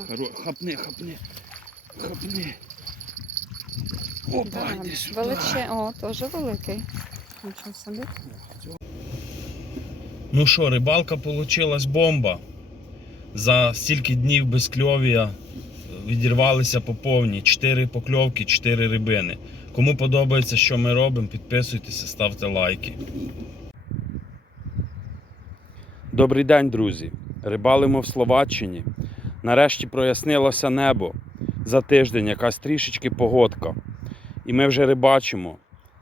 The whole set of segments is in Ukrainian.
Старий, хоро... хапни, хапни, хапни. Опа, Да, йди сюди. величе... О, теж великий. Нічого собі. Ну що, рибалка получилась бомба. За стільки днів без кльовія відірвалися по повній. Чотири покльовки, чотири рибини. Кому подобається, що ми робимо, підписуйтеся, ставте лайки. Добрий день, друзі. Рибалимо в Словаччині. Нарешті прояснилося небо. За тиждень якась трішечки погодка. І ми вже рибачимо.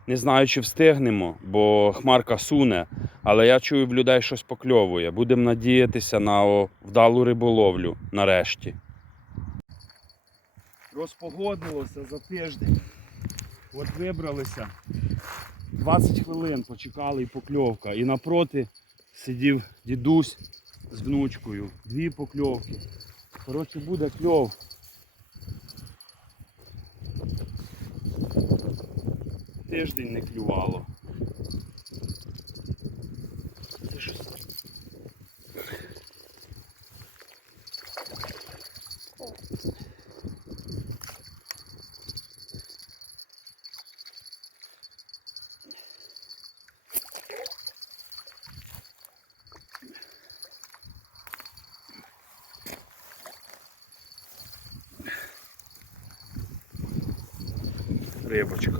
Не знаю, чи встигнемо, бо хмарка суне, але я чую в людей щось покльовує. Будемо надіятися на вдалу риболовлю нарешті. Розпогодилося за тиждень. От вибралися. 20 хвилин почекали і покльовка. І напроти сидів дідусь з внучкою. Дві покльовки. Коротше, буде кльов. Тиждень не клювало. Рибочка.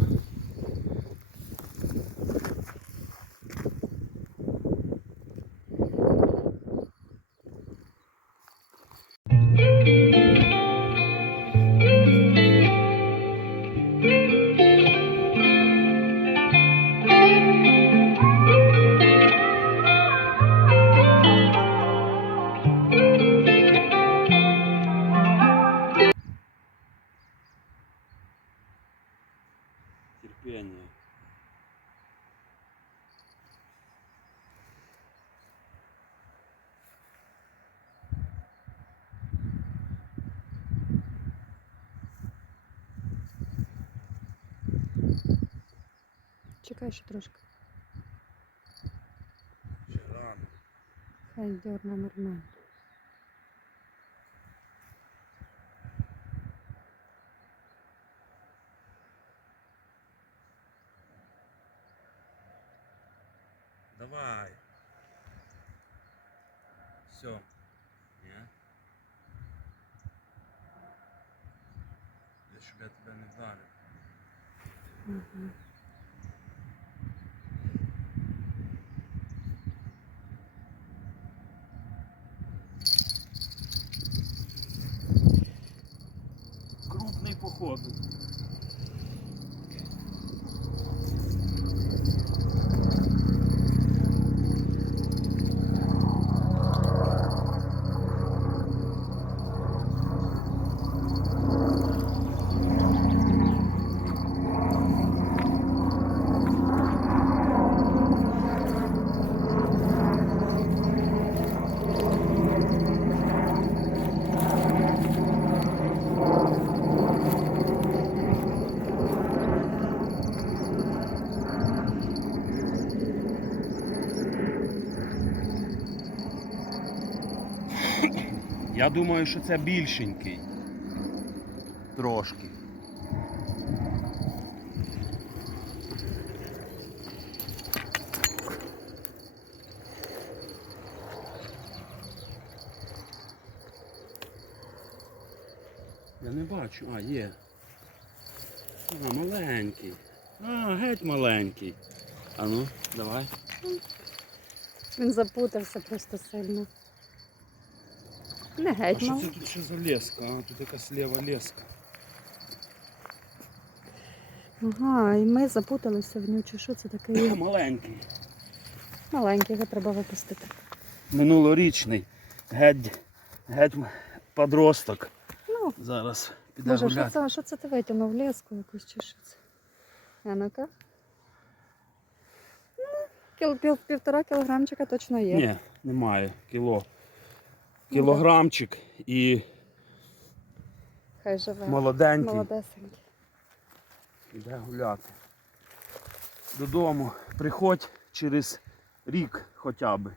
Чекай ще трошки. Ще рано. Хай дерне нормально. Давай. Все. Не? Я щоб я тебе не вдарив. Угу. Я думаю, що це більшенький. Трошки. Я не бачу, а, є. А, маленький. А, геть маленький. А ну, давай. Він запутався просто сильно. Не А геть що мав. це тут ще за леска? А, тут якась лева леска. Ага, і ми запуталися в нього. Чи Що це таке? є? Маленький. Маленький, його треба випустити. Минулорічний. Геть, геть подросток. Ну, Зараз піде Боже, що гуляти. це, що це ти витягнув леску якусь чи що це? А ну-ка. Ну, кіл, пів, півтора кілограмчика точно є. Ні, немає. Кіло. Ну, кілограмчик і Хай живе. молоденький. Молодесенький. Іде гуляти. Додому. Приходь через рік хоча б.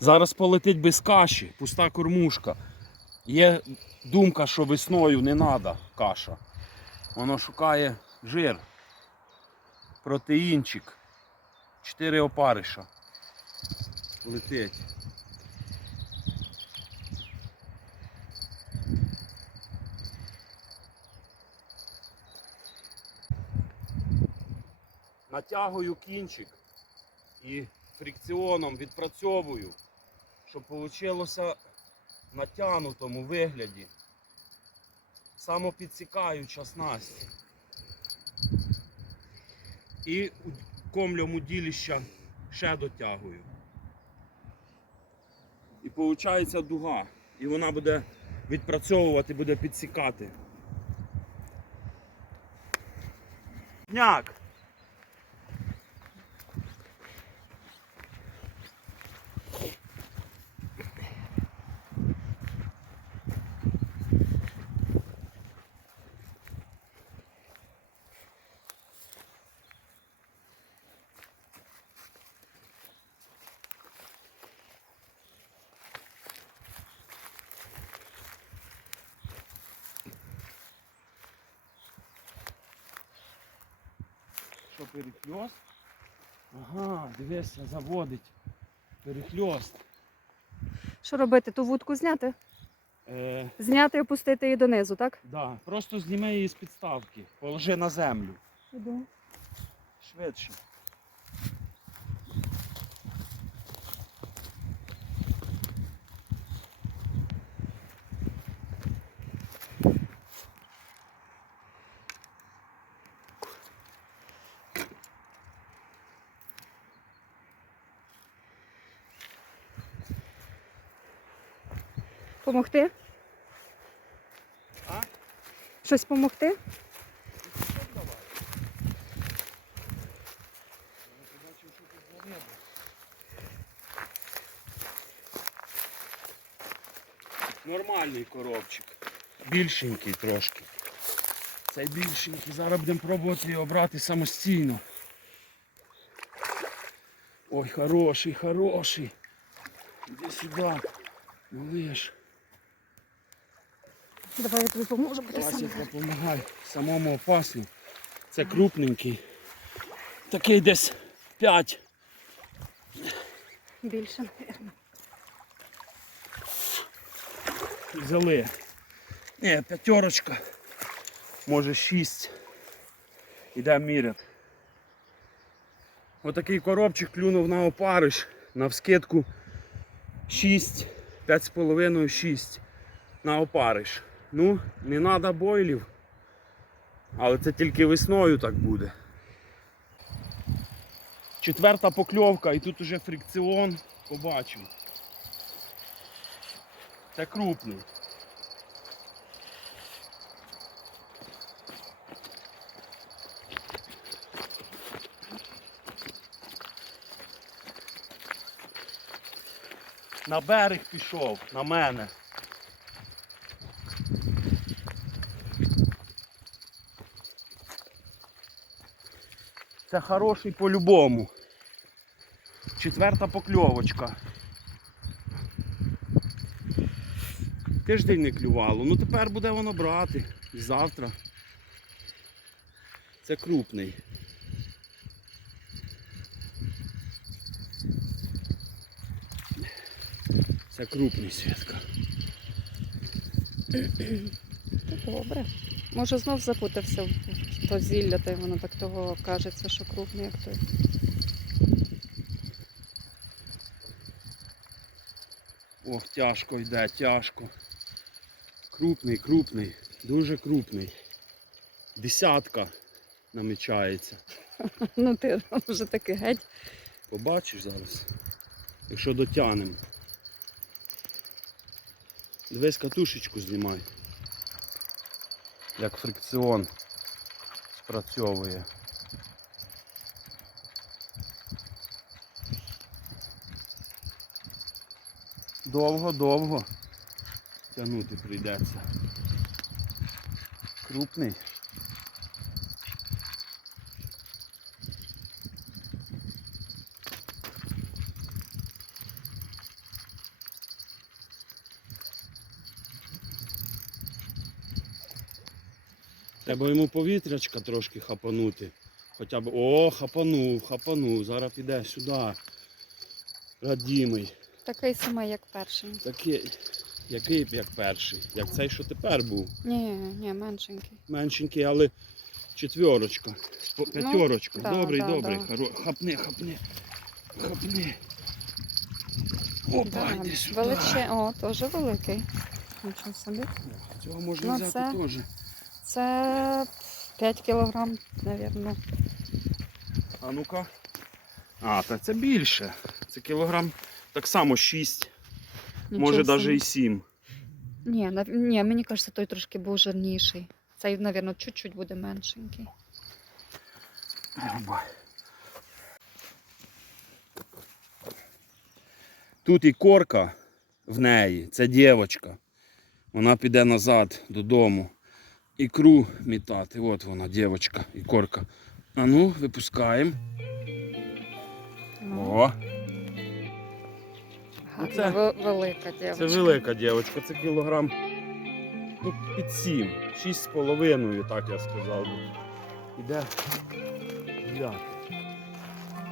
Зараз полетить без каші, пуста кормушка. Є думка, що весною не треба каша. Воно шукає жир, протеїнчик. Чотири опариша. Летить. Натягую кінчик і фрикціоном відпрацьовую, щоб вийшло в натягнутому вигляді. Самопідсікаюча снасть. І комлем уділіща ще дотягую. І виходить дуга. І вона буде відпрацьовувати, буде підсікати. Дняк! Перехльост? Ага, дивися, заводить. Перехльост. Що робити? Ту вудку зняти? Е, Зняти і опустити її донизу, так? да, просто зніми її з підставки, положи на землю. Швидше. Помогти? А? Щось помогти? Нормальний коробчик. Більшенький трошки. Цей більшенький. Зараз будемо пробувати його брати самостійно. Ой, хороший, хороший. Іди сюди. Малиш. Давай я тобі поможу, бо ти сам. Вася, допомагай. Самому опасно. Це крупненький. Такий десь 5. Більше, мабуть. Взяли. Ні, п'ятерочка. Може шість. Ідемо міряти. Отакий коробчик клюнув на опариш. На вскидку 6, 5,5, 6 на опариш. Ну, не треба бойлів. Але це тільки весною так буде. Четверта покльовка і тут уже фрикціон. Побачимо. Це крупний. На берег пішов, на мене. Це хороший по-любому. Четверта покльовочка. Тиждень не клювало. Ну тепер буде воно брати. І завтра. Це крупний. Це крупний святка. Добре. Може знов запутався то зілля, та й воно так того кажеться, що крупний, як той. Ох, тяжко йде, тяжко. Крупний, крупний, дуже крупний. Десятка намічається. Ну ти вже таки геть. Побачиш зараз. Якщо дотягнемо. Дивись катушечку знімай. Як фрикціон спрацьовує. Довго-довго тягнути прийдеться. Крупний. Треба йому повітрячка трошки хапанути. Хоча б. О, хапанув, хапанув. Зараз піде сюди. Радімий. Такий самий, як перший. Такий, який як перший, як цей, що тепер був. Ні, ні, меншенький. Меншенький, але четверочка. спо- П'ятерочка. Ну, добрий, да, добрий. да. Хоро... Хапни, хапни. Хапни. Опа, Да, йди сюди. величе... О, теж великий. Нічого собі. Цього можна Ну, взяти це- теж. Це 5 кілограм, мабуть. А ну-ка. А, та це більше. Це кілограм так само 6, може навіть і 7. Ні, нав- ні, мені кажеться, той трошки був жирніший. Цей, мабуть, чуть-чуть буде меншенький. Тут і корка в неї, це дівчинка. Вона піде назад додому. Ікру мітати. От вона, дівчинка, і корка. А ну, випускаємо. Ну, О, це- велика дівчинка. це велика дівчинка, це кілограм ну, під 7, 6 з половиною, так я сказав. Іде гуляти.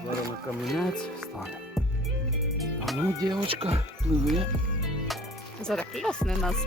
Зараз на камінець стане. А ну, дівчинка, пливи. Зараз кльосне нас.